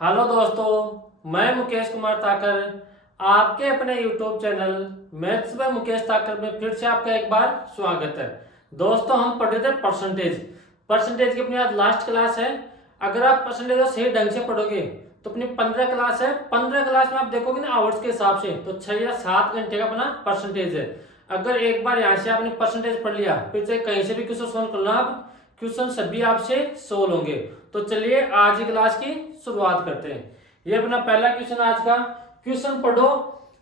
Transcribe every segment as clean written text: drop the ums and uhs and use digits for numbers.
Hello दोस्तों, मैं मुकेश कुमार ताकर आपके अपने यूट्यूब चैनल मैथ्स में मुकेश ताकर में फिर से आपका एक बार स्वागत है। दोस्तों, हम पढ़ रहे थे परसेंटेज। परसेंटेज की अपनी आज लास्ट क्लास है। अगर आप परसेंटेज को सही ढंग से पढ़ोगे तो अपनी 15 क्लास है। 15 क्लास में आप देखोगे ना आवर्स के हिसाब से, तो 6 या 7 घंटे का अपना परसेंटेज है। अगर एक बार यहाँ से आपने परसेंटेज पढ़ लिया, फिर से कहीं से भी क्वेश्चन सोल्व करना, आप क्वेश्चन सभी आपसे सोल्व होंगे। तो चलिए आज की क्लास की शुरुआत करते हैं। ये अपना पहला क्वेश्चन आज का। क्वेश्चन पढ़ो,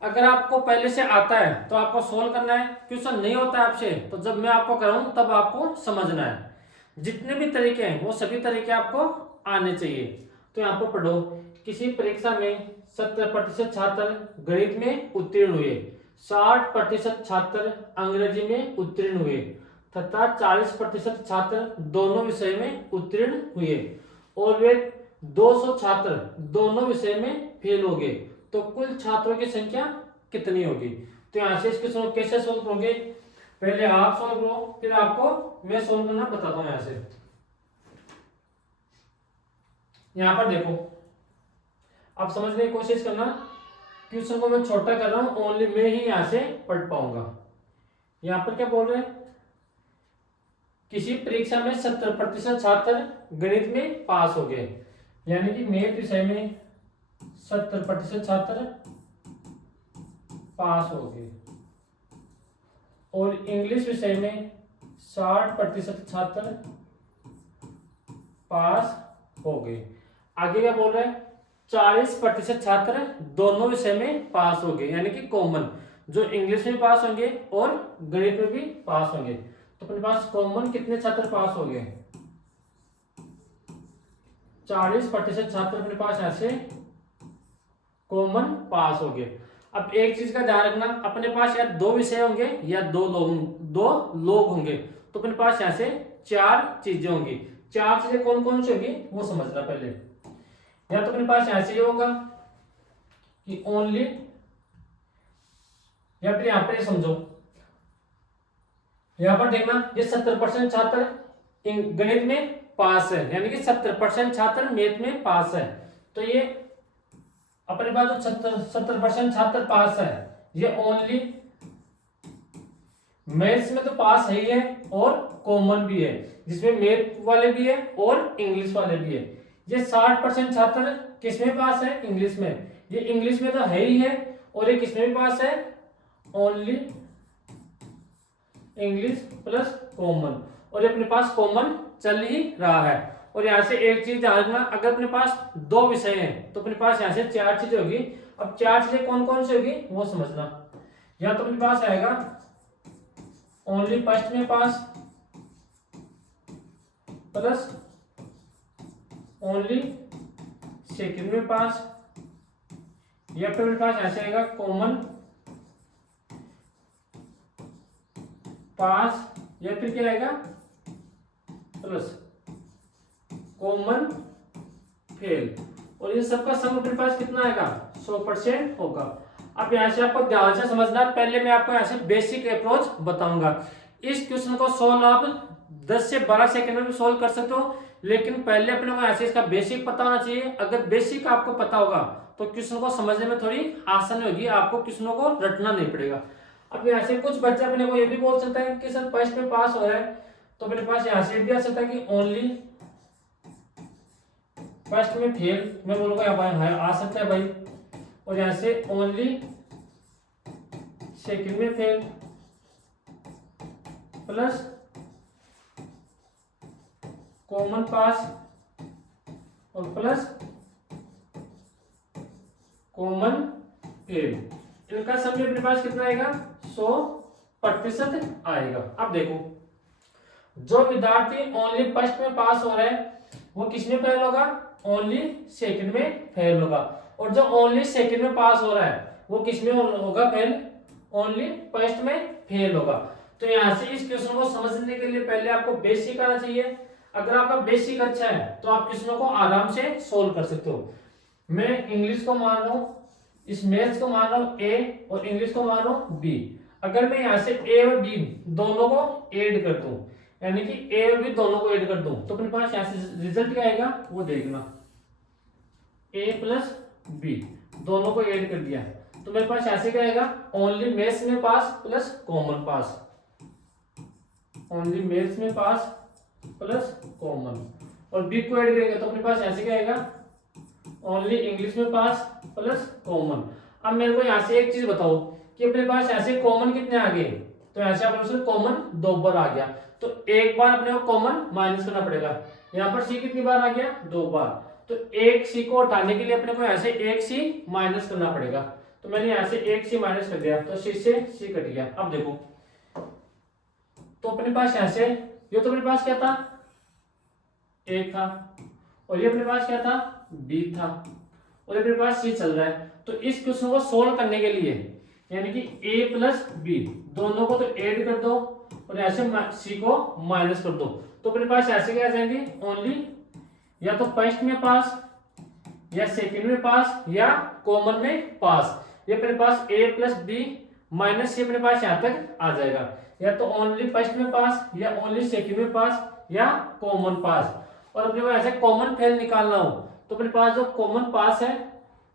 अगर आपको पहले से आता है तो आपको सोल्व करना है। क्वेश्चन नहीं होता है आपसे तो जब मैं आपको कराऊं तब आपको समझना है। जितने भी तरीके हैं वो सभी तरीके आपको आने चाहिए। तो यहाँ पर पढ़ो, किसी परीक्षा में 70% छात्र गणित में उत्तीर्ण हुए, 60% छात्र अंग्रेजी में उत्तीर्ण हुए तथा 40% छात्र दोनों विषय में उत्तीर्ण हुए और वे 200 छात्र दोनों विषय में फेल हो गए, तो कुल छात्रों की संख्या कितनी होगी। तो यहां से इस क्वेश्चन को कैसे सोल्व करोगे, पहले आप सोल्व करो, फिर आपको मैं सोल्व करना बताता हूं। यहां से यहां पर देखो, आप समझने की कोशिश करना। क्वेश्चन को मैं छोटा कर रहा हूं, ओनली मैं ही यहां से पढ़ पाऊंगा। यहां पर क्या बोल रहे हैं, किसी परीक्षा में 70% छात्र गणित में पास हो गए, यानी कि मैथ विषय में 70% छात्र पास हो गए और इंग्लिश विषय में 60% छात्र पास हो गए। आगे क्या बोल रहे हैं, 40% छात्र दोनों विषय में पास हो गए, यानी कि कॉमन, जो इंग्लिश में पास होंगे और गणित में भी पास होंगे। तो अपने पास कॉमन कितने छात्र पास हो गए, 40% छात्र अपने पास ऐसे कॉमन पास हो गए। अब एक चीज का ध्यान रखना, अपने पास या दो विषय होंगे या दो लोग होंगे, तो अपने पास यहाँ से 4 चीजें होंगी। 4 चीजें कौन कौन सी होंगी वो समझना पहले। या तो अपने पास ऐसे होगा कि ओनली, या फिर यहां पर समझो, यहां पर देखना ये 70% छात्र गणित में पास है, यानी कि 70% छात्र मैथ में पास है। तो ये अपने पास जो 70% छात्र पास है, ये ओनली मैथ्स में तो पास है ही है और कॉमन भी है, जिसमें मैथ वाले भी है और इंग्लिश वाले भी है। ये 60% छात्र किसमें पास है, इंग्लिश में। ये इंग्लिश में तो है ही है और ये किसमें भी पास है, ओनली इंग्लिश प्लस कॉमन, और ये अपने पास कॉमन चल ही रहा है। और यहां से एक चीज ध्यान रखना, अगर अपने पास 2 विषय हैं तो अपने पास यहां से 4 चीजें होगी। अब 4 चीजें कौन कौन सी होगी वो समझना। या तो अपने पास आएगा ओनली फर्स्ट में पास प्लस ओनली सेकंड में पास, या फिर अपने पास ऐसे आएगा कॉमन पास, या फिर क्या आएगा प्लस कॉमन फेल। और ये सबका सम अपने पास कितना आएगा, 100% होगा। अब यहां से आपको ध्यान से समझना, पहले मैं आपको यहां से बेसिक अप्रोच बताऊंगा। इस क्वेश्चन को सोल्व आप 10 से 12 सेकंड में भी सोल्व कर सकते हो, लेकिन पहले अपने को ऐसे इसका बेसिक पता होना चाहिए। अगर बेसिक आपको पता होगा तो क्वेश्चन को समझने में थोड़ी आसानी होगी, आपको क्वेश्चनों को रटना नहीं पड़ेगा। अब यहाँ से कुछ बच्चा अपने को ये भी बोल सकता है कि सर फर्स्ट में पास हो रहा है, तो अपने पास यहाँ से भी आ सकता है कि ओनली फर्स्ट में फेल, मैं बोलूंगा आ सकता है भाई। और यहाँ से ओनली सेकंड में फेल प्लस कॉमन पास और प्लस कॉमन फेल, इनका सम अपने पास कितना आएगा, 100% आएगा। अब देखो, जो विद्यार्थी ओनली फर्स्ट में पास हो रहा है वो किसमें फेल होगा, ओनली सेकंड में फेल होगा। और जो ओनली सेकंड में पास हो रहा है वो किसमें होगा फेल, ओनली फर्स्ट में फेल होगा। तो यहां से इस क्वेश्चन को समझने के लिए पहले आपको बेसिक आना चाहिए। अगर आपका बेसिक अच्छा है तो आप क्वेश्चनों को आराम से सोल्व कर सकते हो। मैं इंग्लिश को मान रहा हूं, इस मैथ्स को मान रहा हूं ए और इंग्लिश को मान रहा हूं बी। अगर मैं यहां से ए और बी दोनों को ऐड कर दूं, यानी कि ए और बी दोनों को ऐड कर दूं, तो अपने पास यहां से रिजल्ट क्या आएगा वो देखना। ए प्लस बी, दोनों को ऐड कर दिया तो मेरे पास ऐसे क्या आएगा, ओनली मेथ्स में पास प्लस कॉमन पास, ओनली मेथ्स में पास प्लस कॉमन, और बी को ऐड करेंगे तो अपने पास ऐसे क्या आएगा, ओनली इंग्लिश में पास प्लस कॉमन। अब मेरे को यहाँ से एक चीज बताओ कि अपने पास ऐसे कॉमन कितने आ गए, तो ऐसे अपने कॉमन 2 बार आ गया, तो एक बार अपने को कॉमन माइनस करना पड़ेगा। यहाँ पर सी कितनी बार आ गया, 2 बार, तो एक सी को हटाने के लिए अपने को ऐसे एक सी माइनस करना पड़ेगा, तो मैंने यहाँ से एक सी माइनस कर दिया तो सी से सी कट गया। अब देखो तो अपने पास ऐसे, ये तो अपने पास क्या था, ए था, और ये अपने पास क्या था, बी था, और अपने पास सी चल रहा है। तो इस क्वेश्चन को सोल्व करने के लिए यानी कि ए प्लस बी दोनों को तो ऐड कर दो और ऐसे सी को माइनस कर दो, तो अपने पास ऐसे क्या आ जाएंगे, ओनली या तो फर्स्ट में पास या सेकंड में पास या कॉमन में पास। ये अपने पास ए प्लस बी माइनस सी अपने पास यहाँ तक आ जाएगा, या तो ओनली फर्स्ट में पास या ओनली सेकंड में पास या कॉमन पास। और अपने को ऐसे कॉमन फेल निकालना हो तो अपने पास जो कॉमन पास है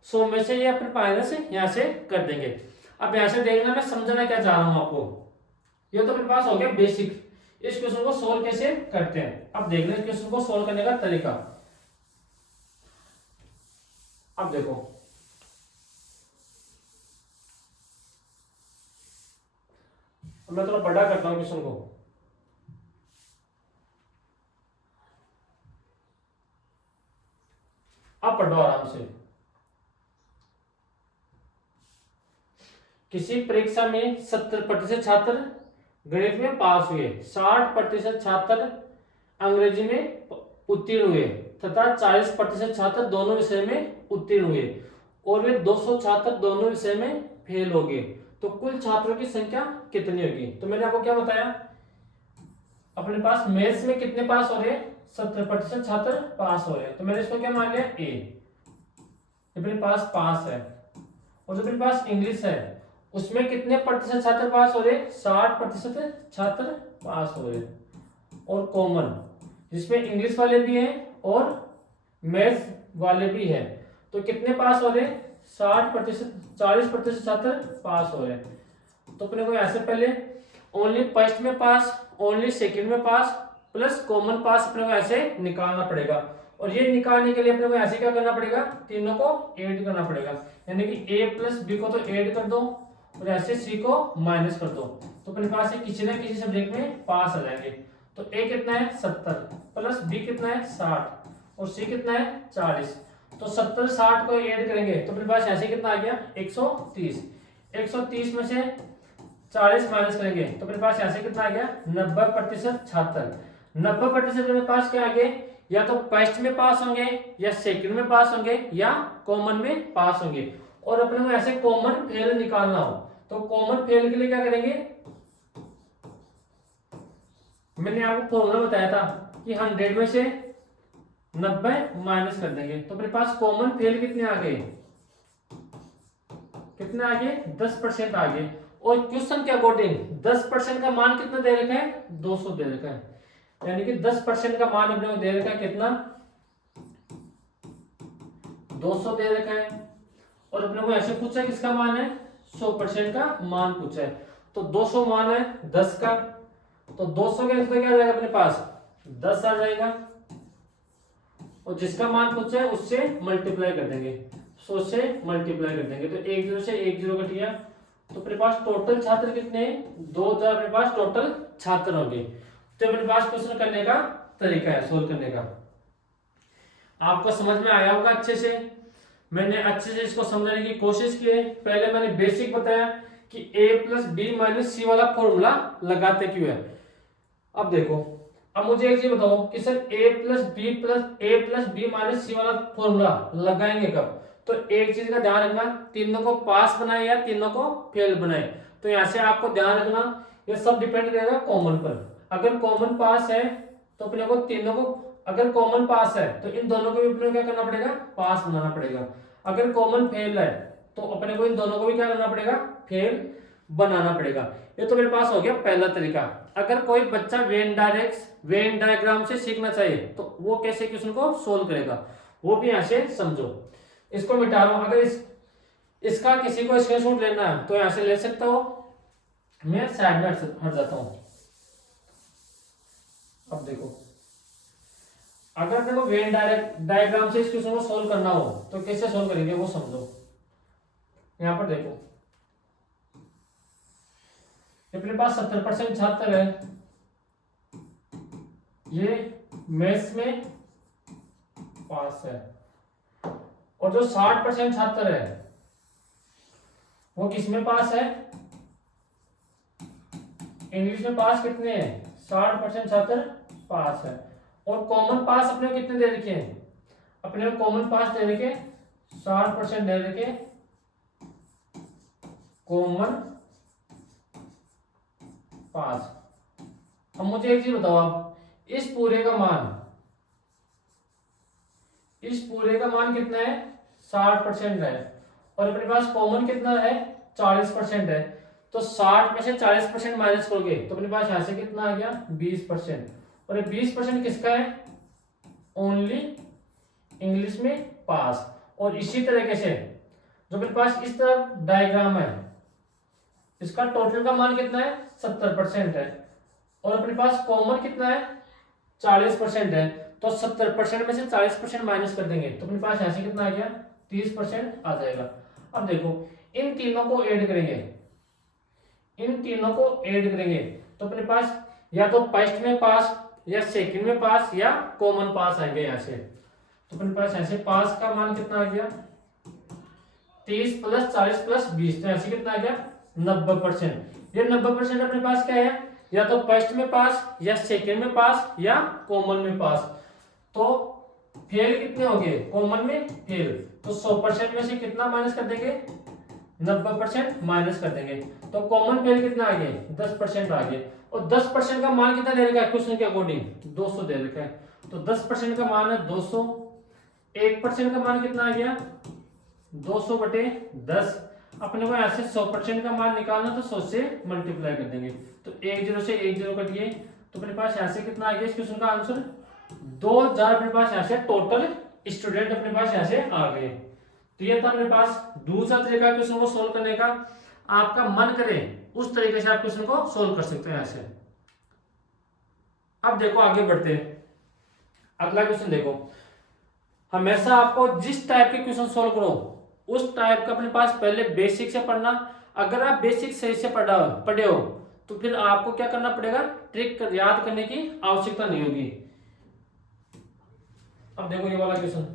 100 में से ये अपने माइनस यहाँ से कर देंगे। अब यहाँ से देखना मैं समझाना क्या चाह रहा हूँ आपको, ये तो अपने पास हो गया बेसिक, इस क्वेश्चन को सोल्व कैसे करते हैं। अब देखना इस क्वेश्चन को सोल्व करने का तरीका। अब देखो मैं थोड़ा बड़ा करता हूँ क्वेश्चन को। अब पढ़ो आराम से। किसी परीक्षा में 70% छात्र गणित में पास हुए, 60% छात्र अंग्रेजी में उत्तीर्ण हुए तथा 40% छात्र दोनों विषय में उत्तीर्ण हुए और वे 200 छात्र दोनों विषय में फेल हो गए, तो कुल छात्रों की संख्या कितनी होगी। तो मैंने आपको क्या बताया, अपने पास मैथ्स में कितने पास हो रहे हैं, 70% छात्र पास हो रहे हैं, तो मैंने इसको क्या मान लिया, ए अपने पास है। और जो अपने पास इंग्लिश है उसमें कितने प्रतिशत छात्र पास हो रहे, 60% छात्र पास हो रहे। और कॉमन जिसमें इंग्लिश वाले भी हैं और मैथ्स वाले भी हैं, तो कितने पास हो रहे, 60%, 40% छात्र पास हो रहे। तो अपने को ऐसे पहले ओनली फर्स्ट में पास, ओनली सेकंड में पास प्लस कॉमन पास अपने को ऐसे निकालना पड़ेगा। और ये निकालने के लिए अपने को ऐसे क्या करना पड़ेगा, तीनों को ऐड करना पड़ेगा, यानी कि ए प्लस बी को तो ऐड कर दो और ऐसे सी को माइनस कर दो, तो अपने पास किसी ना किसी सब्जेक्ट में पास आ जाएंगे। तो ए कितना है 70 प्लस बी कितना है 60 और सी कितना है 40, तो 70 60 को ऐड करेंगे तो अपने पास ऐसे कितना आ गया 130। 130 में से 40 माइनस करेंगे तो अपने पास ऐसे कितना आ गया 90% छात्र। 90% अपने पास क्या आ गए, या तो फर्स्ट में पास होंगे या सेकंड में पास होंगे या कॉमन में पास होंगे। और अपने को ऐसे कॉमन फेल निकालना हो तो कॉमन फेल के लिए क्या करेंगे, मैंने आपको फॉर्मूला बताया था कि 100 में से 90 माइनस कर देंगे, तो अपने पास कॉमन फेल कितने आ गए, कितने आ गए 10% आ गए। और क्वेश्चन के अकॉर्डिंग 10% का मान कितना दे रखा है, 200 दे रखा है, यानी कि 10% का मान अपने को दे रखा है कितना, 200 दे रखा है। और अपने को ऐसे पूछा किसका मान है, 100% का मान पूछा है, तो 200 मान है 10 का, तो 200 के अंदर क्या आ जाएगा अपने पास 10 आ जाएगा, और जिसका मान पूछा है उससे मल्टीप्लाई कर देंगे, 100 से मल्टीप्लाई कर देंगे, तो 1 0 से 1 0 कट गया, तो अपने पास टोटल छात्र कितने हैं 2000 अपने पास टोटल छात्र होंगे। तो अपने पास क्वेश्चन करने का तरीका है, सोल्व करने का। आपको समझ में आया होगा अच्छे से, मैंने अच्छे से इसको समझाने की कोशिश की है। पहले मैंने बेसिक बताया कि a plus B minus C वाला फॉर्मूला लगाते क्यों है। अब देखो, अब मुझे एक चीज बताओ कि sir a plus B minus C वाला फॉर्मूला लगाएंगे कब, तो एक चीज का ध्यान रखना, तीनों को पास बनाए या तीनों को फेल बनाए। तो यहाँ से आपको ध्यान रखना ये सब डिपेंड करेगा कॉमन पर। अगर कॉमन पास है तो अपने को तीनों को, अगर कॉमन पास है तो इन दोनों को भी अपने को क्या करना पड़ेगा, पास बनाना पड़ेगा। अगर कॉमन फेल है तो अपने को इन दोनों को भी क्या करना पड़ेगा, फेल बनाना पड़ेगा। ये तो मेरे पास हो गया पहला तरीका। अगर कोई बच्चा वेन डायग्राम से सीखना चाहिए तो वो कैसे क्वेश्चन को सोल्व करेगा, वो भी यहाँ से समझो। इसको मिटा रहा हूं। अगर इसका किसी को स्क्रीनशॉट लेना है तो यहां से ले सकते हो। मैं साइड में हट जाता हूं। अब देखो, अगर देखो वेन डायग्राम से इस क्वेश्चन को सोल्व करना हो तो कैसे सोल्व करेंगे वो समझो। यहां पर देखो, अपने पास 70% छात्र है, ये मैथ्स में पास है। और जो 60% छात्र है वो किस में पास है? इंग्लिश में पास कितने हैं? 60% छात्र पास है। और कॉमन पास अपने को कितने दे रखे हैं? अपने को कॉमन पास दे रखे 60% दे रखे कॉमन पास। अब मुझे एक चीज बताओ, आप इस पूरे का मान कितना है? 60% है। और अपने पास कॉमन कितना है? 40% है। तो 60 में से 40% माइनस करोगे तो अपने पास यहां से कितना आ गया? 20%। और ये 20% किसका है? ओनली इंग्लिश में पास। और इसी तरीके से जो अपने पास इस तरफ डायग्राम है, इसका टोटल का मान कितना है? 70% है। और अपने पास कॉमन कितना है? 40% है। तो 70% में से 40% माइनस कर देंगे तो अपने पास यहां से कितना आ गया? 30% आ जाएगा। अब देखो, इन तीनों को ऐड करेंगे तो अपने पास या तो फर्स्ट में पास या सेकंड में पास या कॉमन पास आएंगे यहां से। तो अपने पास ऐसे पास का मान कितना आ गया? 30 + 40 + 20, तो ऐसे कितना आ गया? 90%। ये 90% अपने पास क्या है? या तो फर्स्ट में पास या सेकंड में पास या कॉमन में पास। तो फेल कितने हो गए? कॉमन में फेल। तो 100% में से कितना माइनस कर देंगे? 90% माइनस कर देंगे। तो कॉमन फेल कितना आ गया? 10% आ गया। और 10% का मान कितना दे रखा है क्वेश्चन के अकॉर्डिंग? 200 दे रखा है। तो 10% का मान है 200। 1% का मान कितना आ गया? 200/10। अपने को ऐसे 100% का मान निकालना तो 100 से मल्टीप्लाई कर देंगे। तो 1 0 से 1 0 कटिए तो अपने पास ऐसे कितना आ गया इस क्वेश्चन का आंसर? 2000 अपने पास ऐसे टोटल स्टूडेंट अपने पास ऐसे आ गए। तो ये था अपने पास दूसरा तरीका क्वेश्चन को सोल्व करने का। आपका मन करे उस तरीके से आप क्वेश्चन को सोल्व कर सकते हैं ऐसे। अब देखो आगे बढ़ते हैं। अगला क्वेश्चन देखो, हमेशा आपको जिस टाइप के क्वेश्चन सोल्व करो उस टाइप का अपने पास पहले बेसिक से पढ़ना। अगर आप बेसिक सही से पढ़े हो तो फिर आपको क्या करना पड़ेगा? ट्रिक याद करने की आवश्यकता नहीं होगी। अब देखो ये वाला क्वेश्चन,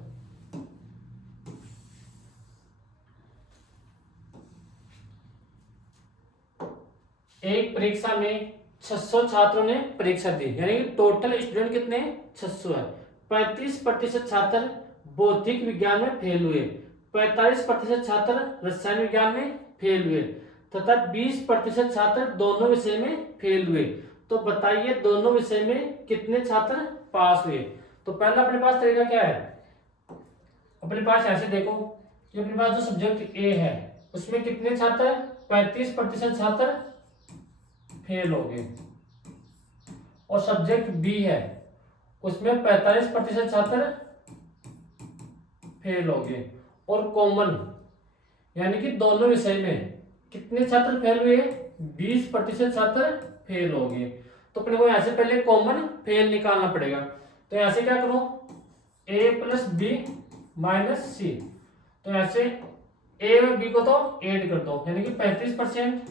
एक परीक्षा में 600 छात्रों ने परीक्षा दी, यानी टोटल स्टूडेंट कितने? 600 है। 35% छात्र भौतिक विज्ञान में फेल हुए, 45% छात्र रसायन विज्ञान में फेल हुए तथा 20% छात्र दोनों विषय में फेल हुए। तो बताइए दोनों विषय में कितने छात्र पास हुए? तो पहला अपने पास तरीका क्या है? अपने पास ऐसे देखो कि अपने पास जो सब्जेक्ट ए है उसमें कितने छात्र? 35% छात्र फेल हो गए। और सब्जेक्ट बी है उसमें 45% छात्र फेल हो गए। और कॉमन यानी कि दोनों विषय में कितने छात्र फेल हुए? 20% छात्र फेल हो गए। तो अपने को यहां से पहले कॉमन फेल निकालना पड़ेगा। तो यहां से क्या करो? a + b - c। तो यहां से a और b को तो ऐड कर दो, यानी कि 35%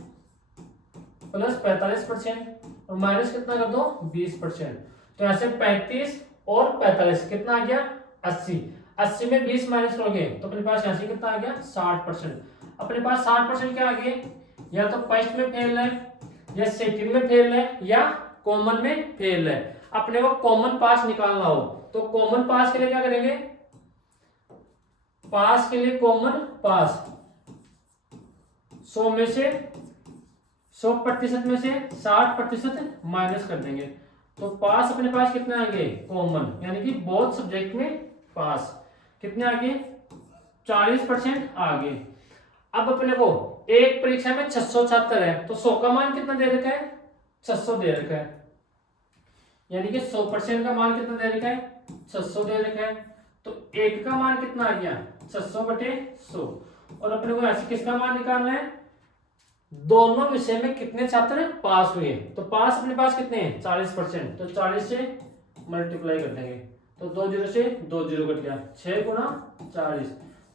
+ 45% और माइनस कितना कर दो? 20%। तो यहां से 35 और 45 कितना आ गया? 80। 80 में 20 माइनस करोगे तो अपने पास यहां से कितना आ गया? 60%। अपने पास 60% क्या आ गए? या तो फर्स्ट में फेल है या सेकंड में फेल है या कॉमन में फेल है। अपने को कॉमन पास निकालना हो तो कॉमन पास के लिए क्या करेंगे? पास के लिए कॉमन पास 100 में से 100% में से 60% माइनस कर देंगे। तो पास अपने पास कितने आ गए? कॉमन, यानी कि बोथ सब्जेक्ट में पास कितने आ गए? 40% आ गए। अब अपने को एक परीक्षा में 600 छात्र है तो 100 का मान कितना दे रखा है? 600 दे रखा है, यानी कि 100% का मान कितना दे रखा है? 600 दे रखा है। तो 1 का मान कितना आ गया 600/100। और अपने को ऐसे किसका मान निकालना है, दोनों विषय में कितने छात्र पास हुए। तो पास अपने पास कितने हैं 40%, तो 40 से मल्टीप्लाई कर देंगे, तो 2 0 से 2 0 कट गया, 6 गुना 40।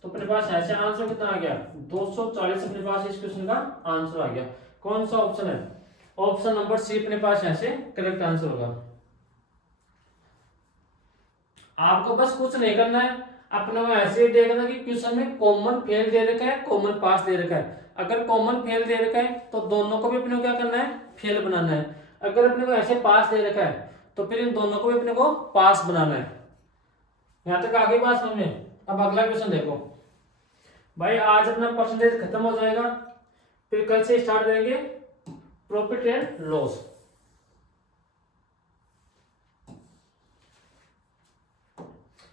तो अपने पास ऐसे आंसर कितना आ गया 240। अपने पास इस क्वेश्चन का आंसर आ गया। कौन सा ऑप्शन है, ऑप्शन नंबर सी अपने पास ऐसे करेक्ट आंसर होगा। आपको बस कुछ नहीं करना है, अपने को ऐसे ही देखना कि क्वेश्चन में कॉमन फेल दे रखा है, कॉमन पास दे रखा है। अगर कॉमन फेल दे रखा है तो दोनों को भी अपने को क्या करना है, फेल बनाना है। अगर अपने को ऐसे पास दे रखा है तो फिर इन दोनों को भी अपने को पास बनाना है। यहां तक आगे बात समझ में। अब अगला क्वेश्चन देखो भाई, आज अपना परसेंटेज खत्म हो जाएगा, फिर कल से स्टार्ट करेंगे प्रॉफिट एंड लॉस।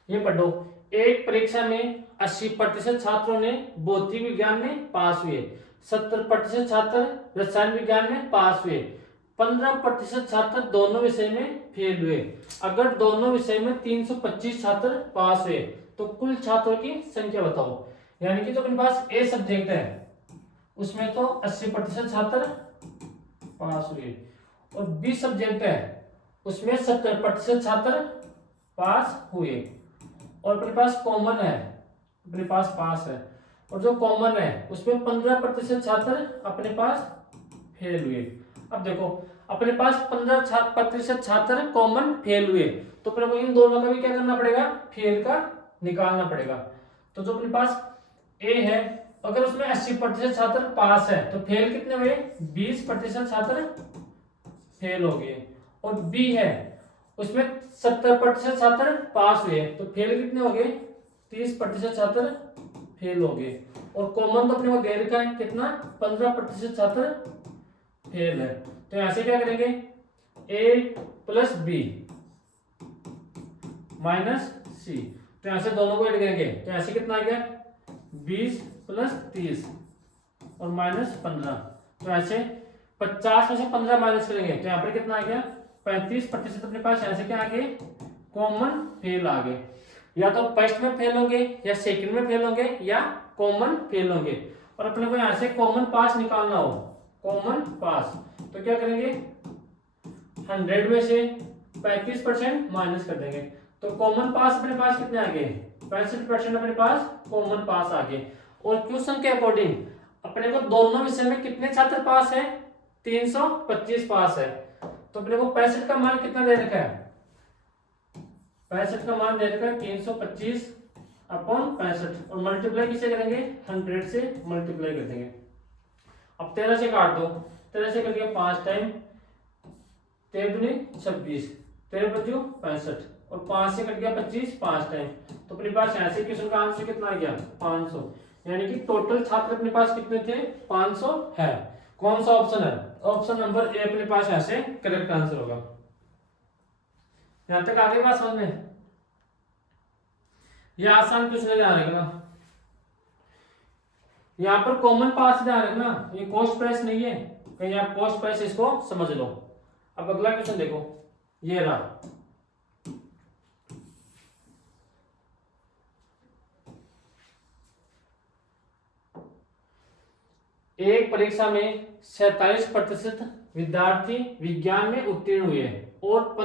ये पढ़ो, एक परीक्षा में 80% छात्रों ने भौतिक विज्ञान में पास हुए, 70% छात्र रसायन विज्ञान में पास हुए, 15% छात्र दोनों विषय में फेल हुए। अगर दोनों विषय में 325 छात्र पास हुए तो कुल छात्रों की संख्या बताओ। यानी कि जो अपने पास ए सब्जेक्ट है उसमें तो 80% छात्र पास हुए, और बी सब्जेक्ट है उसमें 70% छात्र पास हुए, और अपने पास कॉमन है, अपने पास पास है, और जो कॉमन है उसमें 15% छात्र अपने पास फेल हुए। अब देखो अपने पास 15% छात्र कॉमन फेल हुए, तो अपने को इन दोनों का भी क्या करना पड़ेगा, फेल का निकालना पड़ेगा। तो जो अपने पास ए है, अगर उसमें 80% छात्र पास है तो फेल कितने हुए, 20% छात्र फेल हो गए। और बी है उसमें 70% छात्र पास हुए तो फेल कितने हो गए, 30% छात्र फेल हो गए। और कॉमन तो अपने को दे रखा है कितना, 15% छात्र फेल है। तो ऐसे क्या करेंगे, ए प्लस बी माइनस सी, तो ऐसे दोनों को ऐड करेंगे तो ऐसे कितना आ गया 20 प्लस 30 और माइनस 15। तो ऐसे 50 में से 15 माइनस करेंगे तो यहाँ पर कितना आ गया 35%। अपने पास ऐसे क्या आ गए, कॉमन फेल आ गए। या तो फर्स्ट में फेल होंगे या सेकंड में फेल होंगे या कॉमन फेल होंगे। और अपने को यहाँ से कॉमन पास निकालना हो, कॉमन पास, तो क्या करेंगे 100 में से 35% माइनस कर देंगे, तो कॉमन पास अपने पास कितने आ गए 65% अपने पास कॉमन पास आ गए। और क्वेश्चन के अकॉर्डिंग अपने को दोनों विषय में कितने छात्र पास है, 325 पास है। तो अपने को 65 का मान कितना दे रखा है, 65 का मान दे रखा है 325 अपॉन 65, और मल्टीप्लाई किसे करेंगे 100 से मल्टीप्लाई कर देंगे। अब 13 से काट दो, 13 से कट गया 5 टाइम, 13 दूनी 26, 13 बच्चों 65, और 5 से कट गया 25 5 टाइम। तो अपने पास ऐसे क्वेश्चन का आंसर कितना आ गया 500। यानी कि टोटल छात्र अपने पास कितने थे 500 है। कौन सा ऑप्शन है, ऑप्शन नंबर ए अपने पास ऐसे करेक्ट आंसर होगा। यहां तक आगे बात समझ में, ये आसान क्वेश्चन ध्यान रखना, यहाँ पर कॉमन पास ध्यान रखना, ये कॉस्ट प्राइस नहीं है, कहीं आप कॉस्ट प्राइस इसको समझ लो। अब अगला क्वेश्चन देखो, ये रहा, एक परीक्षा में 47% विद्यार्थी विज्ञान में उत्तीर्ण हुए और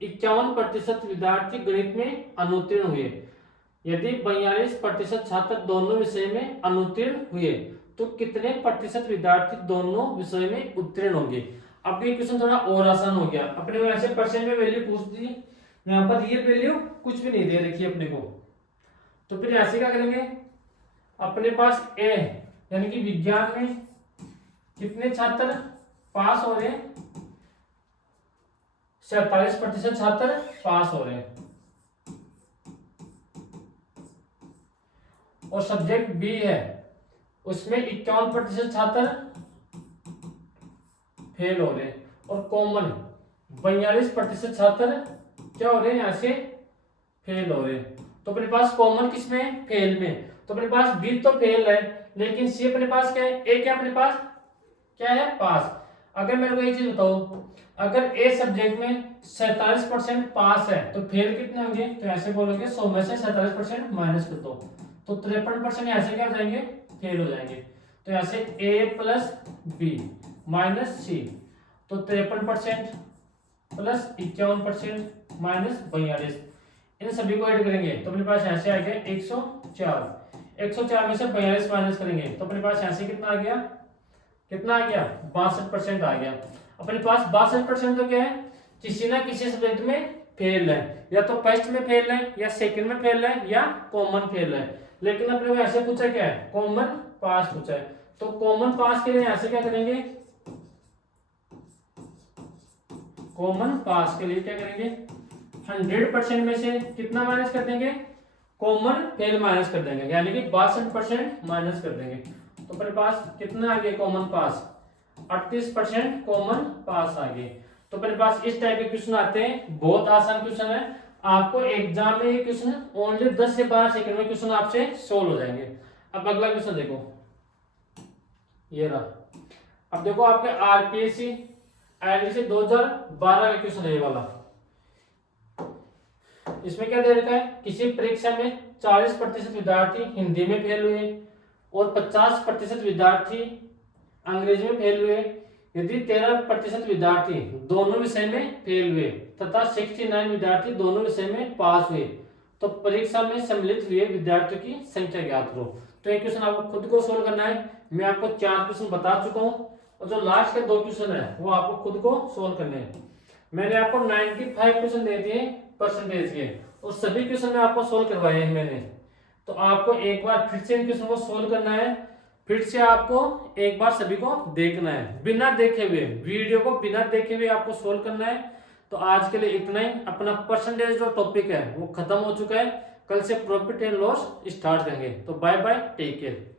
51% विद्यार्थी गणित में अनुत्तीर्ण हुए। यदि 42% छात्र दोनों विषय में अनुत्तीर्ण हुए तो कितने प्रतिशत विद्यार्थी दोनों विषय में उत्तीर्ण होंगे। अब ये क्वेश्चन थोड़ा और आसान हो गया, अपने को ऐसे परसेंट में वैल्यू पूछ दी, यहाँ पर ये वैल्यू कुछ भी नहीं दे रखी है अपने को, तो फिर ऐसे क्या करेंगे, अपने पास ए यानी कि विज्ञान में कितने छात्र पास हो रहे हैं, 47% छात्र पास हो रहे हैं, और सब्जेक्ट बी है उसमें 51% छात्र फेल हो रहे हैं, और कॉमन 42% छात्र क्या हो रहे हैं, ऐसे फेल हो रहे हैं। तो अपने पास कॉमन किसमें, फेल में, तो अपने पास बी तो फेल है लेकिन सी अपने पास क्या है, ए क्या अपने पास क्या है, पास। अगर मेरे को ये चीज बताओ, अगर ए सब्जेक्ट में 47% पास है तो फेल कितने होंगे? तो ऐसे बोलोगे 100 में से 47% माइनस कर दो, तो 53% ऐसे क्या हो जाएंगे? फेल हो जाएंगे। तो ऐसे ए प्लस बी माइनस सी, तो 53% प्लस 51% माइनस 42, इन सभी को ऐड करेंगे तो अपने पास ऐसे आ गया 104। 104 में से 42 माइनस करेंगे तो अपने पास ऐसे कितना आ गया? कितना आ गया? 62% आ गया। अपने पास 62% तो क्या है? किसी ना किसी सब्जेक्ट में फेल है, या तो फर्स्ट में फेल है, या सेकंड में फेल है, या कॉमन फेल है। लेकिन अपने को ऐसे पूछा क्या है? कॉमन पास पूछा है। तो कॉमन पास के लिए ऐसे क्या करेंगे? कॉमन पास के लिए क्या करेंगे? 100% में से कितना माइनस कर देंगे? कॉमन फेल माइनस कर देंगे, यानी कि 62% माइनस कर देंगे। तो अपने पास कितना आ गया कॉमन पास? 38% कॉमन पास आ गए। तो अपने पास इस टाइप के क्वेश्चन आते हैं, बहुत आसान क्वेश्चन है। आपको एग्जाम में ये क्वेश्चन ओनली 10 से 12 सेकंड में क्वेश्चन आपसे सोल्व हो जाएंगे। अब अगला क्वेश्चन देखो, ये रहा। अब देखो आपके आरपीएससी आईआईटी 2012 का क्वेश्चन है ये वाला। इसमें क्या दे रखा है? किसी परीक्षा में 40% विद्यार्थी हिंदी में फेल हुए और 50% विद्यार्थी अंग्रेजी में फेल हुए। यदि 13% विद्यार्थी दोनों विषय में फेल हुए तथा 69 विद्यार्थी दोनों विषय में पास हुए, तो परीक्षा में सम्मिलित हुए विद्यार्थियों की संख्या ज्ञात करो। तो ये क्वेश्चन आपको खुद को सोल्व करना है। मैं आपको 4 क्वेश्चन बता चुका हूँ, और जो लास्ट के 2 क्वेश्चन है वो आपको खुद को सोल्व करने हैं। मैंने आपको 95 क्वेश्चन दे दिए परसेंटेज के, और सभी क्वेश्चन में आपको सोल्व करवाए हैं मैंने। तो आपको एक बार फिर से इन क्वेश्चन को सोल्व करना है, फिर से आपको एक बार सभी को देखना है, बिना देखे हुए वीडियो को बिना देखे हुए आपको सोल्व करना है। तो आज के लिए इतना ही। अपना परसेंटेज जो टॉपिक है वो खत्म हो चुका है, कल से प्रॉफिट एंड लॉस स्टार्ट करेंगे। तो बाय बाय, टेक केयर।